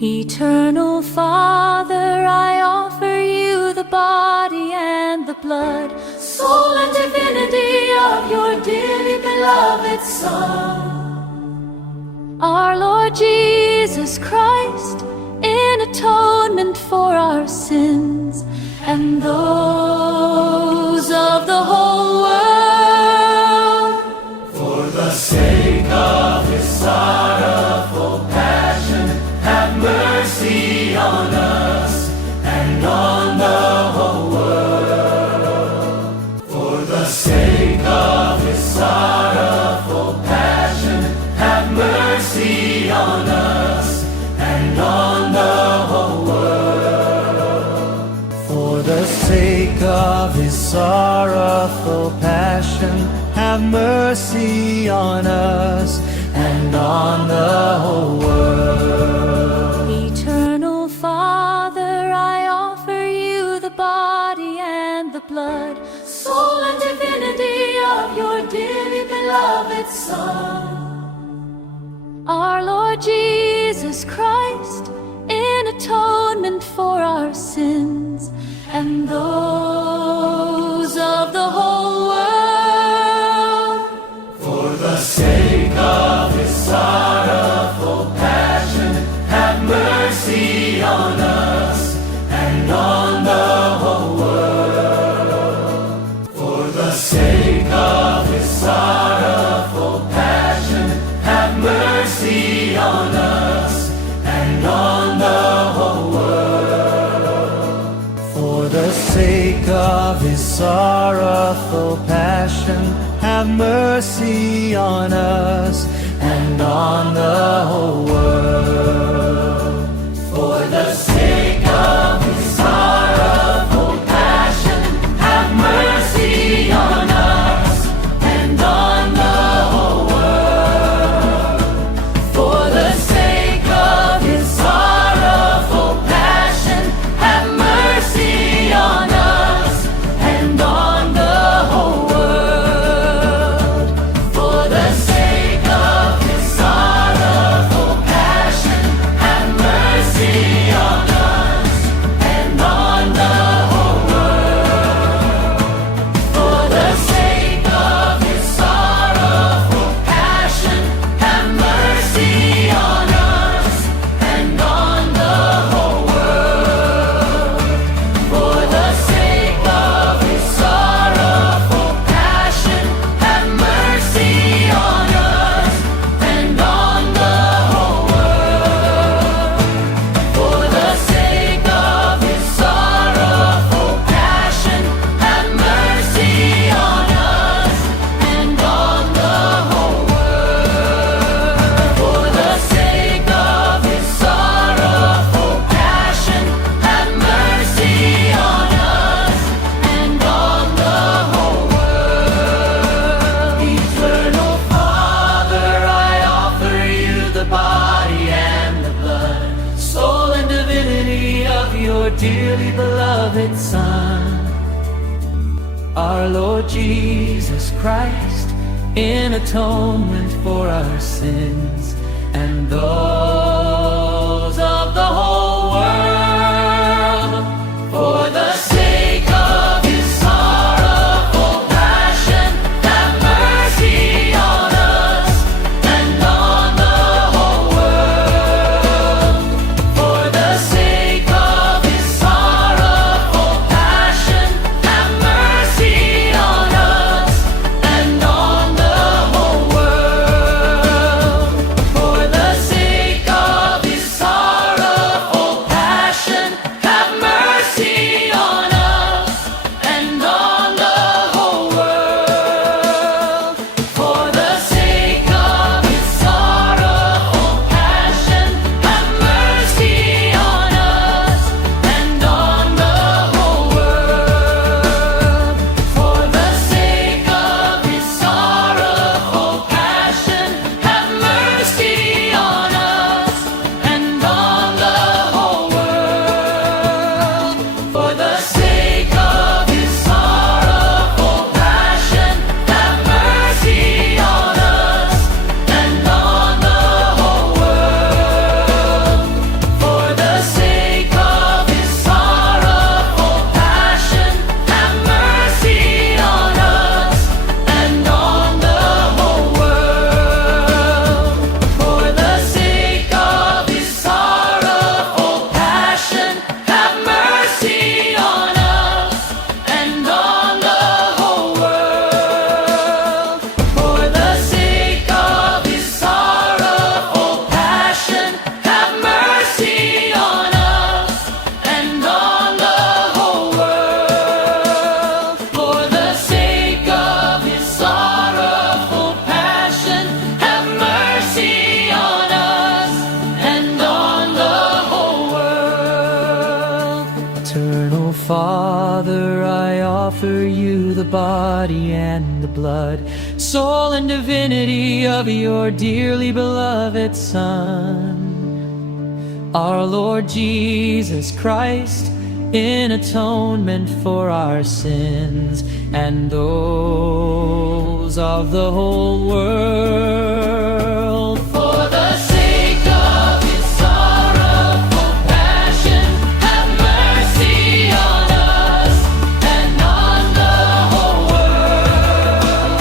Eternal Father, I offer you the body and the blood, soul and divinity of your dearly beloved Son, our Lord Jesus Christ, in atonement for our sins and those of the whole world. For the sake of his sorrowful passion, have mercy on us and on the whole world. For the sake of his sorrowful passion, have mercy on us and on the whole world. For the sake of his sorrowful passion, have mercy on us and on the whole world. Eternal Father, I offer you the body and the blood, soul and divinity of your dearly beloved Son, our Lord Jesus Christ, in atonement for our sins and those of the whole world. For the sake of his sorrowful passion, have mercy on us and on the whole world. For the sake of his sorrowful passion, have mercy on us and on the whole world. For the sake of his sorrowful passion, have mercy on us and on the whole world. For the sake of his sorrowful passion, have mercy on us and on the whole world. For the sake of his sorrowful passion, have mercy on us and on the whole world. For the sake of his sorrowful passion, have mercy on us and on the whole world. For the sake of his sorrowful passion, have mercy on us and on the whole world. For the sake of his sorrowful passion, have mercy on us and on the whole world. For the sake of his sorrowful passion, have mercy on us and on the whole world. For the sake of his sorrowful passion, have mercy on us and on the whole world. Eternal Father, I offer you the body and the blood, soul and divinity of your dearly beloved Son, our Lord Jesus Christ, in atonement for our sins and those of the whole world. For the sake of his sorrowful passion, have mercy on us and on the whole world. For the sake of his sorrowful passion, have mercy on us and on the whole world. you the body and the blood, soul and divinity of your dearly beloved Son, our Lord Jesus Christ, in atonement for our sins and those of the whole world. For the sake of his sorrowful passion, have mercy on us and on the whole world.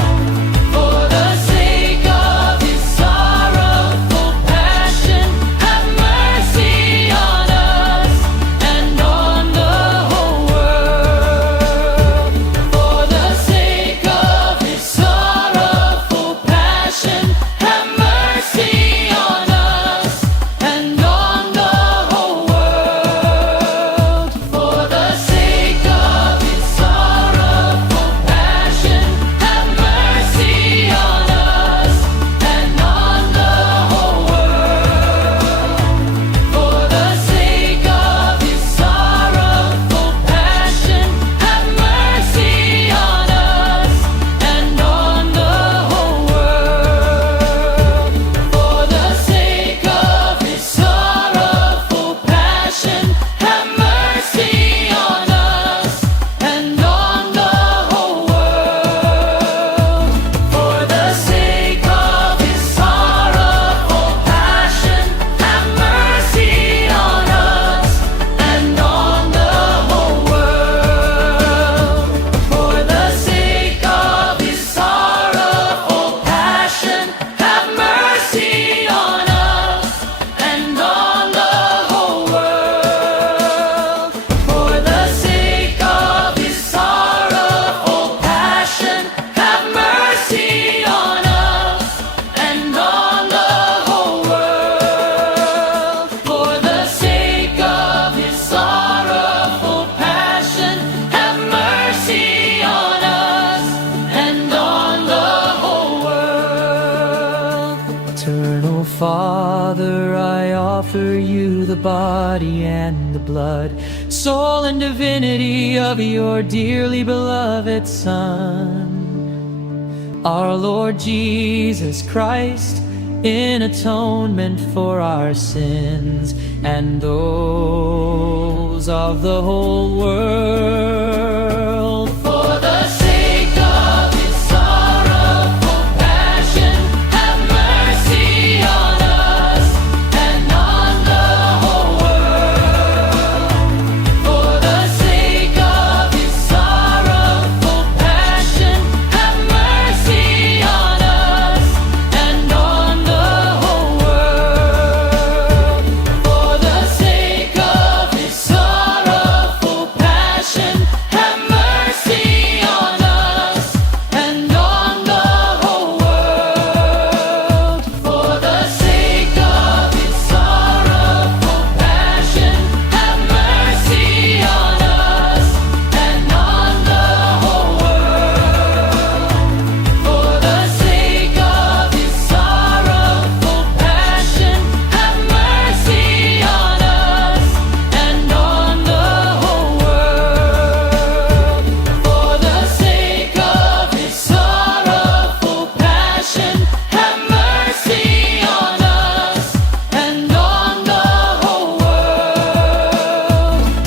For the sake of his sorrowful passion, have mercy on us and on the whole world. For the sake of his sorrowful passion, have mercy on us and on the whole world. For the sake of his sorrowful passion, have mercy on us and on the whole world. For the sake of his sorrowful passion, have mercy on us and on the whole world. For the sake of his sorrowful passion, have mercy on us and on the whole world. For the sake of his sorrowful passion, have mercy on us and on the whole world. For the sake of his sorrowful passion, have mercy on us and on the whole world. For the sake of his sorrowful passion, have mercy on us and on the whole world. For the sake of his sorrowful passion, have mercy on us and on the whole world. Eternal Father, I offer you the body and the blood, soul and divinity of your dearly beloved Son, our Lord Jesus Christ, in atonement for our sins and those of the whole world. For the sake of his sorrowful passion, have mercy on us and on the whole world. For the sake of his sorrowful passion, have mercy on us and on the whole world. For the sake of his sorrowful passion, have mercy on us and on the whole world. For the sake of his sorrowful passion, have mercy on us and on the whole world. For the sake of his sorrowful passion, have mercy on us and on the whole world. For the sake of his sorrowful passion, have mercy on us and on the whole world.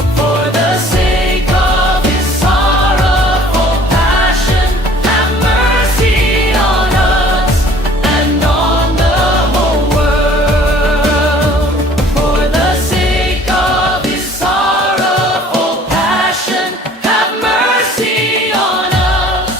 For the sake of his sorrowful passion, have mercy on us and on the whole world. For the sake of his sorrowful passion, have mercy on us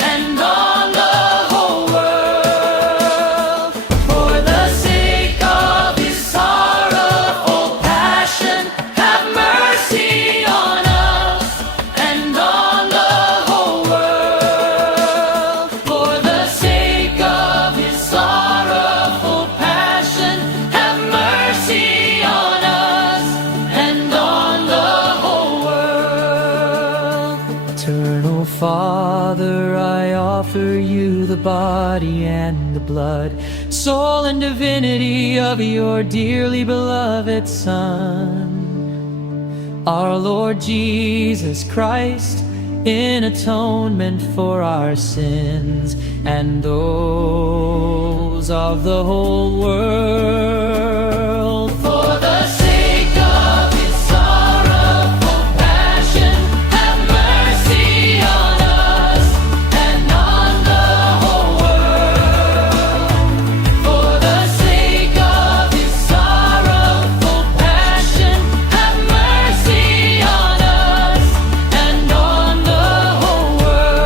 and on the whole world. For the sake of his sorrowful passion, have mercy on us and on the whole world. For the sake of his sorrowful passion, have mercy on us and on the whole world. Eternal Father, I offer you the body and the blood, soul and divinity of your dearly beloved Son, our Lord Jesus Christ, in atonement for our sins and those of the whole world. For the sake of his sorrowful passion, have mercy on us and on the whole world. For the sake of his sorrowful passion, have mercy on us and on the whole world.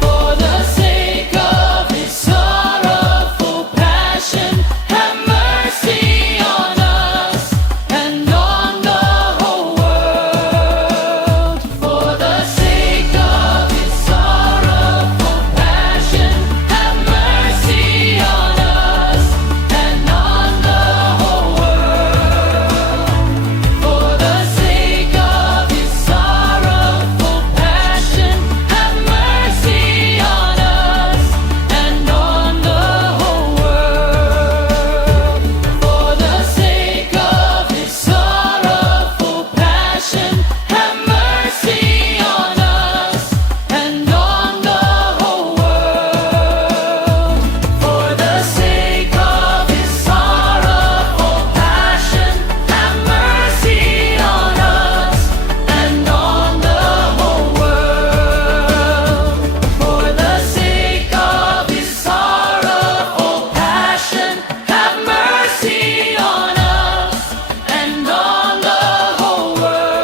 For the sake of his sorrowful passion, have mercy on us and on the whole world. For the sake of his sorrowful passion, have mercy on us and on the whole world. For the sake of his sorrowful passion, have mercy on us and on the whole world. For the sake of his sorrowful passion, have mercy on us and on the whole world. For the sake of his sorrowful passion, have mercy on us and on the whole world. For the sake of his sorrowful passion, have mercy on us and on the whole world.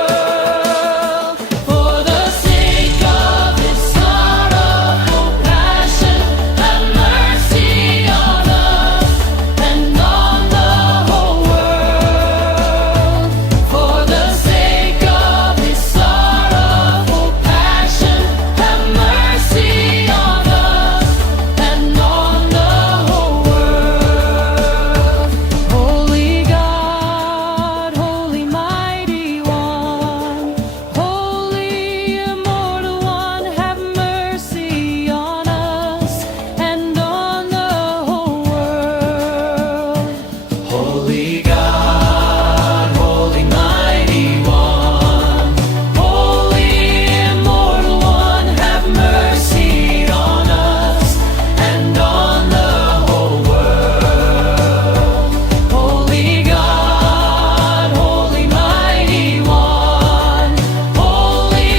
For the sake of his sorrowful passion, have mercy on us and on the whole world. For the sake of his sorrowful passion, have mercy on us and on the whole world. Holy God, Holy Mighty One, Holy Immortal One, have mercy on us and on the whole world. Holy God, Holy Mighty One, Holy Immortal One, have mercy on us and on the whole world. Holy God, Holy Mighty One, Holy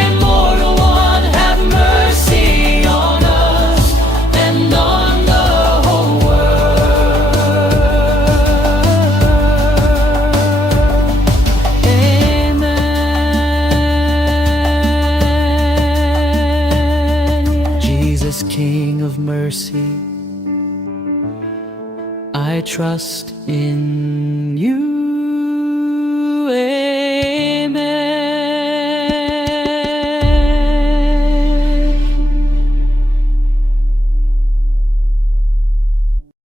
Immortal One, have mercy on us and on the whole world. Amen. Jesus, King of mercy, I trust in you.